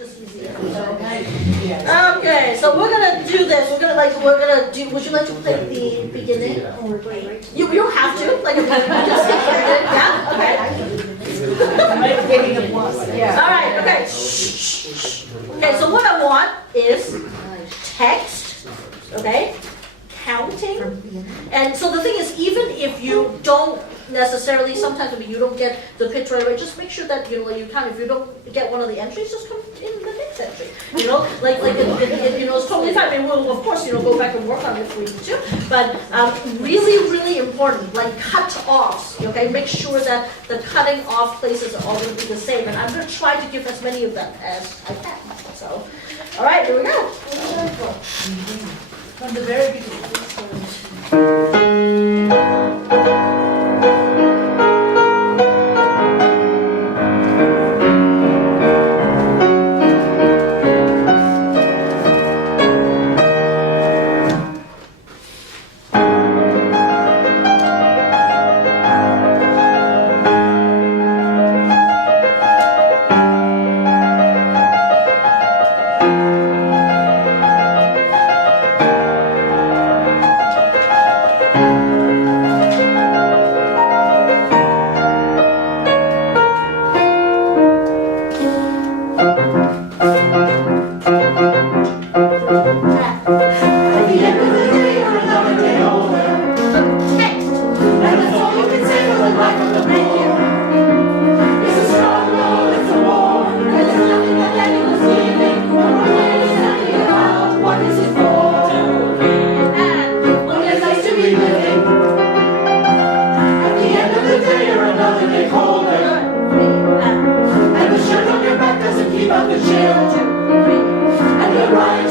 it's just easier. Okay, so we're gonna do this. Would you like to play the beginning? You don't have to. Like, just yeah. Okay. Yeah. All right. Okay. Okay. So what I want is text. Okay. Counting. And so the thing is, even if you don't necessarily, sometimes if you don't get the pitch right away, just make sure that you count. If you don't get one of the entries, just come in the next entry. Like it's totally fine. I mean, we'll of course go back and work on it if we need to. But really important, like cut-offs. Okay, make sure that the cutting off places are all going to be the same. And I'm going to try to give as many of them as I can. So, all right, here we go. From the very beginning. Everyone?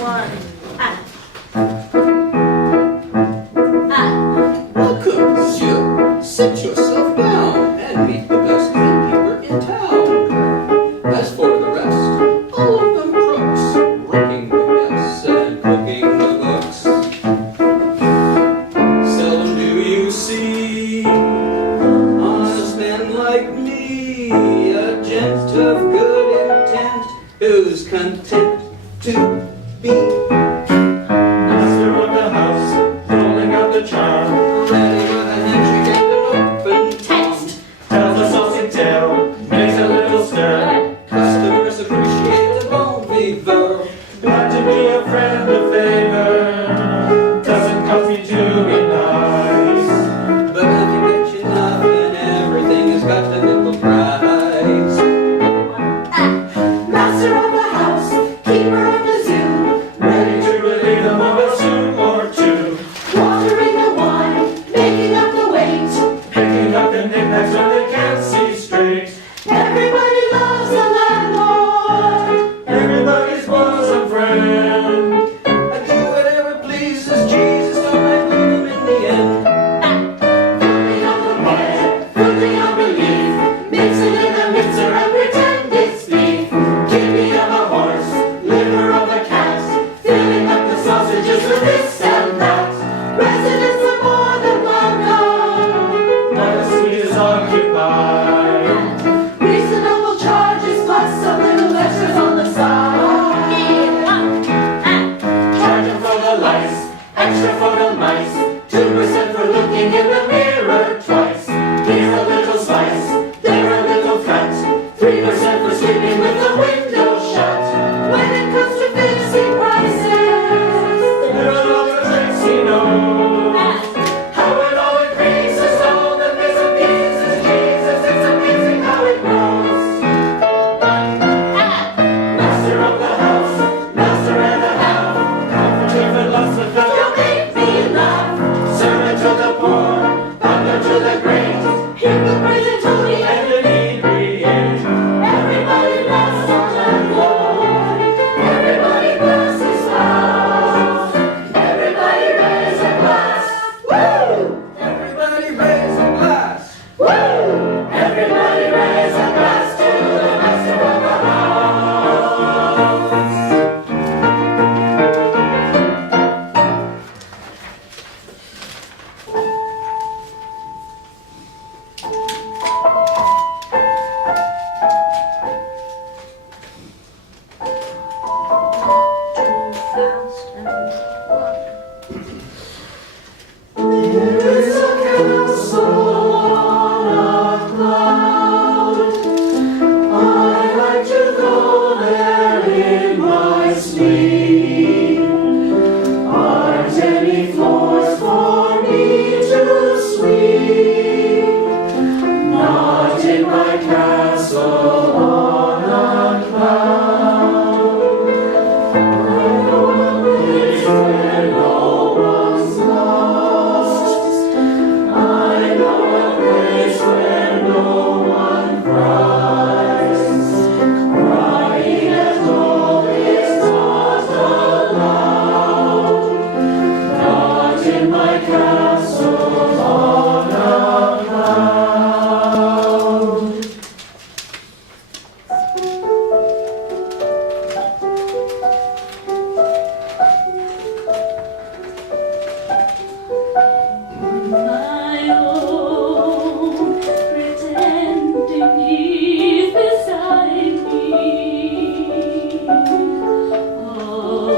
one. Welcome, monsieur. Sit yourself down and meet the best innkeeper in town. As for the rest, all of them crooks, working the guests and cooking the books. Seldom do you see honest men like me, a gent of good intent, who's content to be master of the house, rolling out the charm, ready with a handshake and an open Text. tells a saucy tale, makes a little stir. Customers appreciate the bon vivant. Glad to be a friend, a favor, doesn't cost me to be nice. But nothing gets you nothing, everything has got a little price. Master of the house, keeper of the zoo, Ready to relieve them of a sou or two, watering the wine, making up the weight. picking up the knickknacks when they can't see straight. Everybody loves a landlord. Everybody's bosom friend. I do whatever pleases Jesus, don't I leave him in the end. Filling up the bread, fruiting on relief, mixing in a mixer and pretend it's beef. Kidney of a horse, liver of a cat, filling up the sausages with this and that. Residents are more than welcome. My suite is occupied. Reasonable charges plus some little extras on the side. Charging for the lice, extra for the mice, 2% for looking in the mirror twice. Here's a little slice, there a little cut, 3% for sleeping with the window shut. When it comes to fixing prices, There are all the tricks he knows. How it all increases, all the bits and pieces, Jesus, it's amazing how it grows. Master of the house, master and a half, comforter philosopher, you'll make me laugh. servant to the poor, butler to the great, Hypocrite and Tony, and inebriate. everybody loves a landlord. Everybody bless his house. Everybody raise a glass. Woo! Everybody raise a glass. Woo! Everybody raise a glass to the master of the house. There is a castle on a cloud. I like to go there in my sleep. Aren't any floors for me to sweep? Not in my castle on a cloud. I know a place where no one's lost. I know a place where no one cries. Crying at home is not allowed. Not in my castle on a cloud. My own, pretending he's beside me. All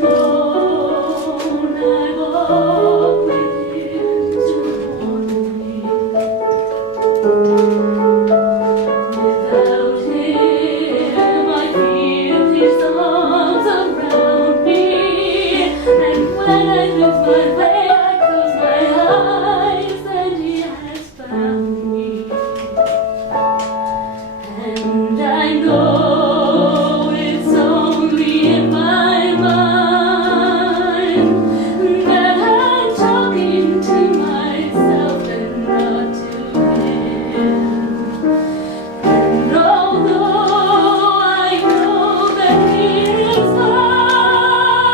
alone, I walk with him to warm me. Without him, I feel his arms around me. And when I lose my way, I close my eyes, and he has found me. And I know it's only in my mind that I'm talking to myself and not to him. And although I know that he is mine,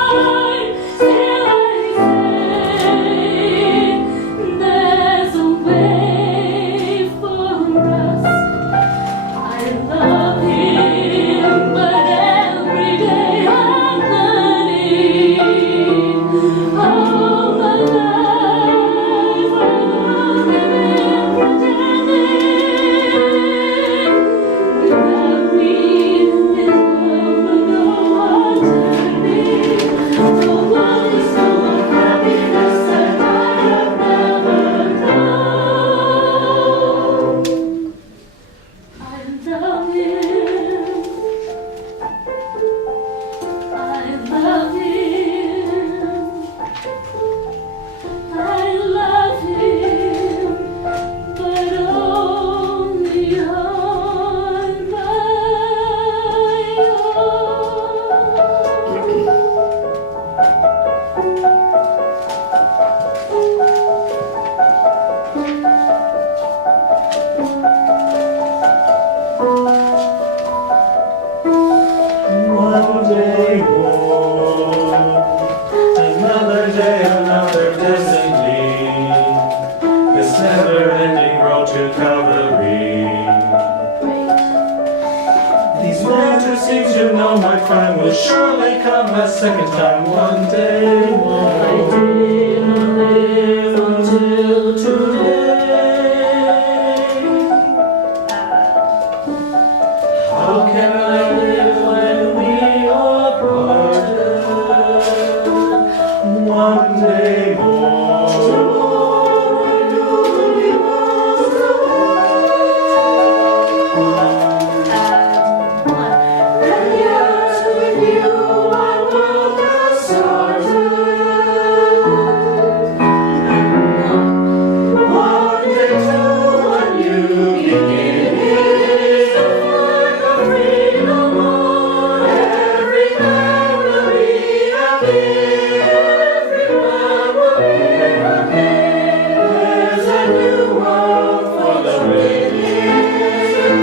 you know my crime will surely come a second time one day more. I didn't live until today. How can I live when we are parted? One day more. Tomorrow I knew we was and yet with you my world has started. One day too a new beginning, like a freedom on every memory of every memory of there's a new world for the beginning.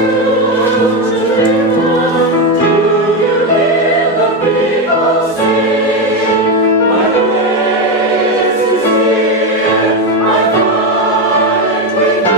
Do you hear the people sing? My place is here, I find with you.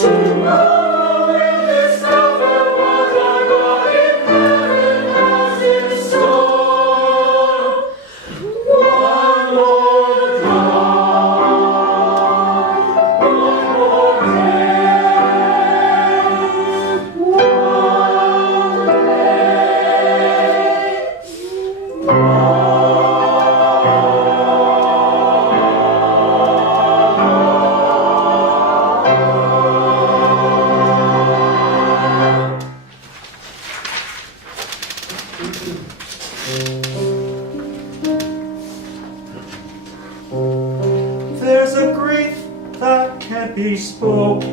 Tomorrow in this summer, what I got in heaven has in store. One more drive, one more day, There's a grief that can't be spoken.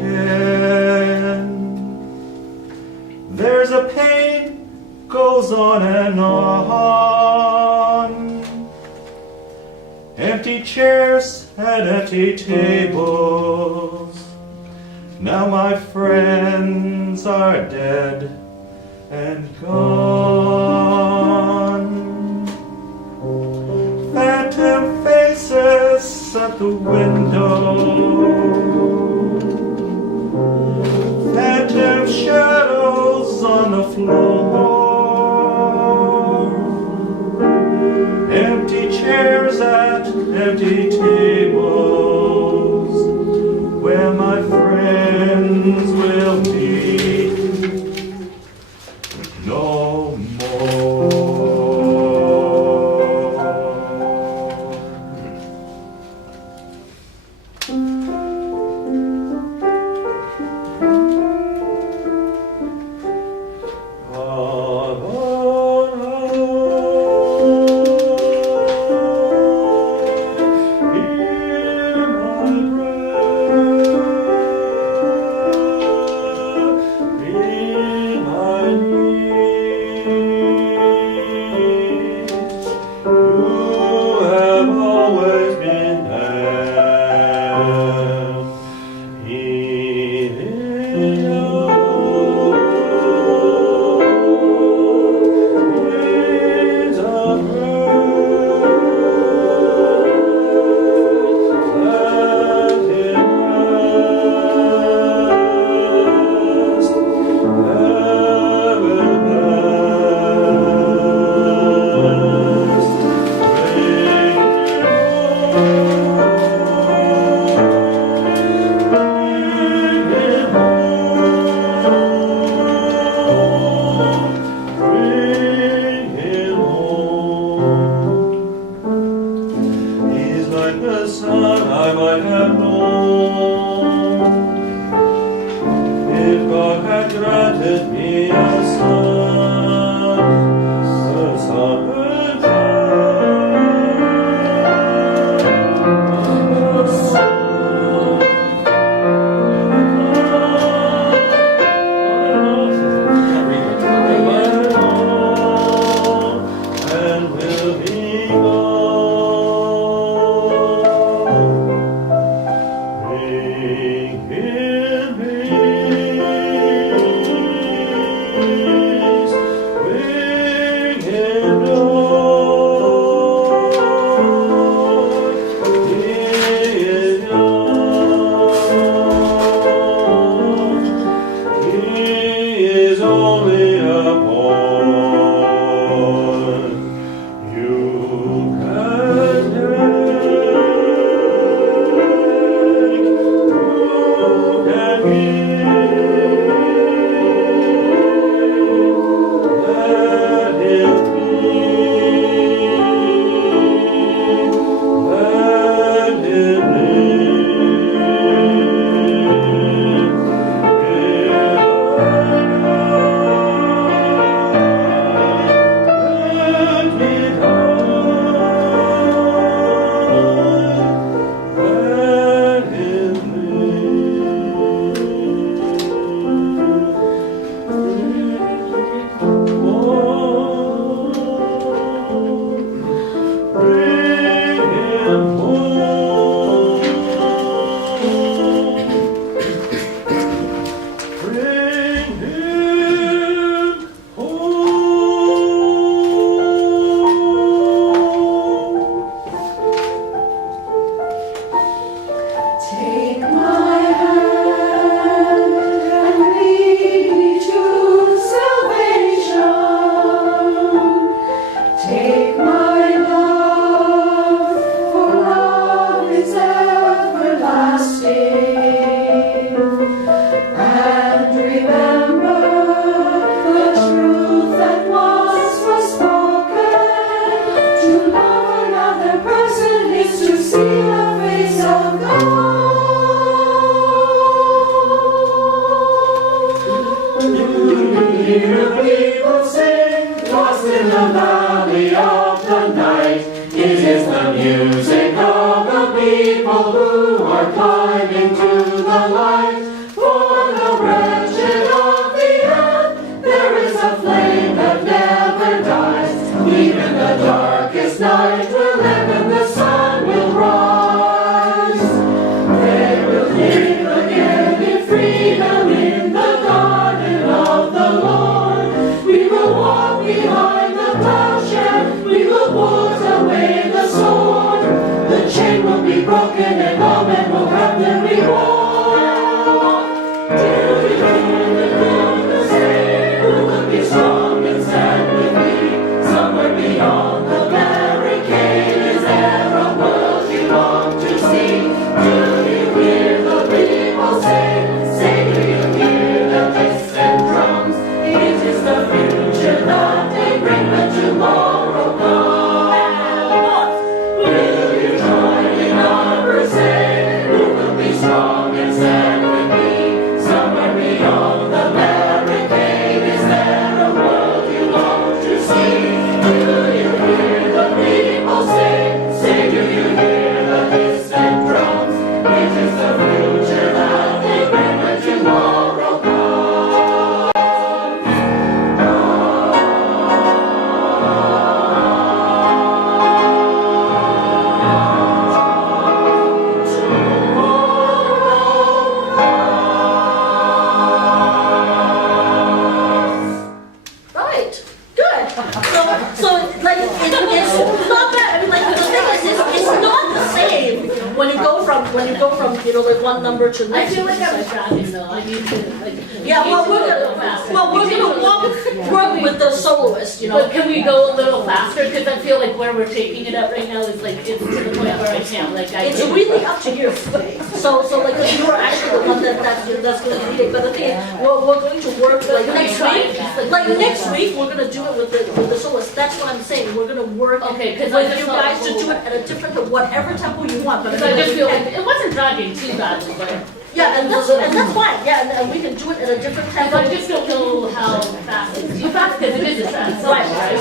There's a pain goes on and on. Empty chairs and empty tables. Now my friends are dead and gone. Phantom faces at the window. Phantom shadows on the floor. Empty chairs at empty tables where my friends will meet no more. To I next feel like week. I'm driving though. I need to like. Yeah, I need well, to we're go a gonna little faster. work with the soloist, you know. But can we go a little faster? Because I feel like where we're taking it up right now is like it's to the point where I can't like. It's really up to you. So like you're actually the one that's going to lead it. But the thing is, we're going to work like next week. Like next week, we're going to do it with the soloist. That's what I'm saying. We're going to work Okay, because with you guys to do it at a different, whatever tempo you want. But I just feel like it wasn't dragging too badly, but yeah, and that's fine. Yeah, and we can do it at a different tempo. I just don't know how fast it's too fast because it is a fast. Right.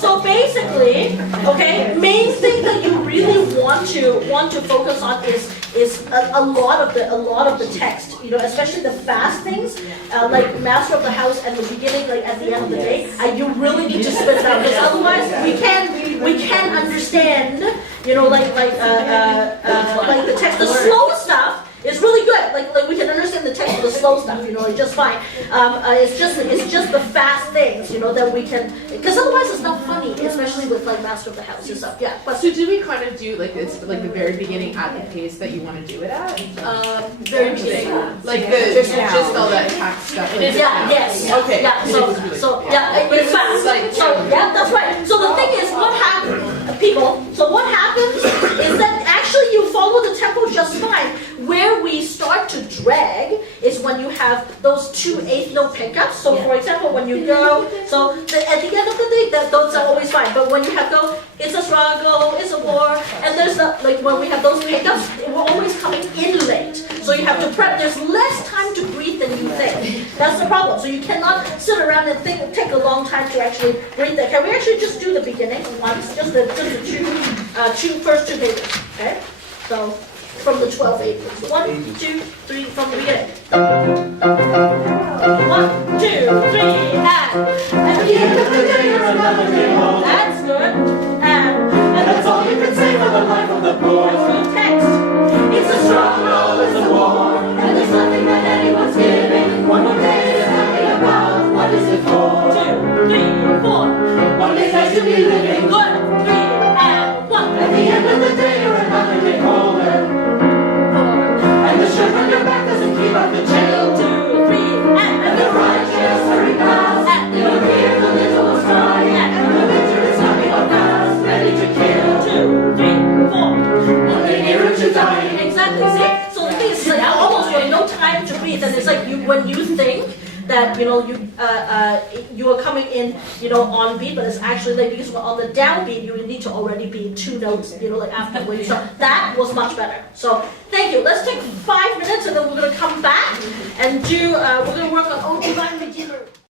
So basically, okay, main thing that you really want to focus on is a lot of the text, you know, especially the fast things, like Master of the House and the beginning, like at the end of the day, you really need to spit it out because otherwise we can't understand, you know, like the text. The slow stuff It's really good. Like we can understand the text of the slow stuff, you know, it's just fine. It's just the fast things, you know, that we can, because otherwise it's not funny, especially with like Master of the House and stuff. Yeah. But So do we kind of do like it's like the very beginning at the pace that you want to do it at? very beginning. Like the just all that tax stuff. Like, Yeah. Yes. Okay. Yeah. It So is really- so yeah. yeah. But It's it was fast. like- So yeah, that's right. So the thing is, what happens, people? So what happens is that actually you follow the tempo just fine. Where we start to drag is when you have those 2 8th note pickups. So for example, when you go, so at the end of the day, those are always fine. But when you have go, it's a struggle, it's a war, and there's the, like when we have those pickups, we're always coming in late. So you have to prep. There's less time to breathe than you think. That's the problem. So you cannot sit around and think, take a long time to actually breathe there. Can we actually just do the beginning once? Just the first 2 pages. Okay? So from the 12 pages. 1, 2, 3 from the beginning. 1, 2, 3, and at the end of the day, you're another day home. That's good. And That's all you can say for the life of the poor. that's the text. It's a struggle, it's a war, and there's nothing that anyone's giving. One more day is nothing about. What is it for? 2, 3, 4. One day has to be living. Good. 3 and 1. At the end of the day, you're another day older. 4. And the shirt on your back doesn't keep up the chill. 2, 3 And the righteous hurry past. and You hear the little ones cry. And the winter is coming on fast, ready to kill. 2, 3, 4. One day nearer to dying. Exactly. See? So the thing is, like, almost like no time to breathe, and it's like when you think that you are coming in on beat, but it's actually like because on the downbeat you need to already be 2 notes like after when you start. That was much better. So thank you. Let's take 5 minutes and then we're gonna come back and do we're gonna work on Divine Redeemer.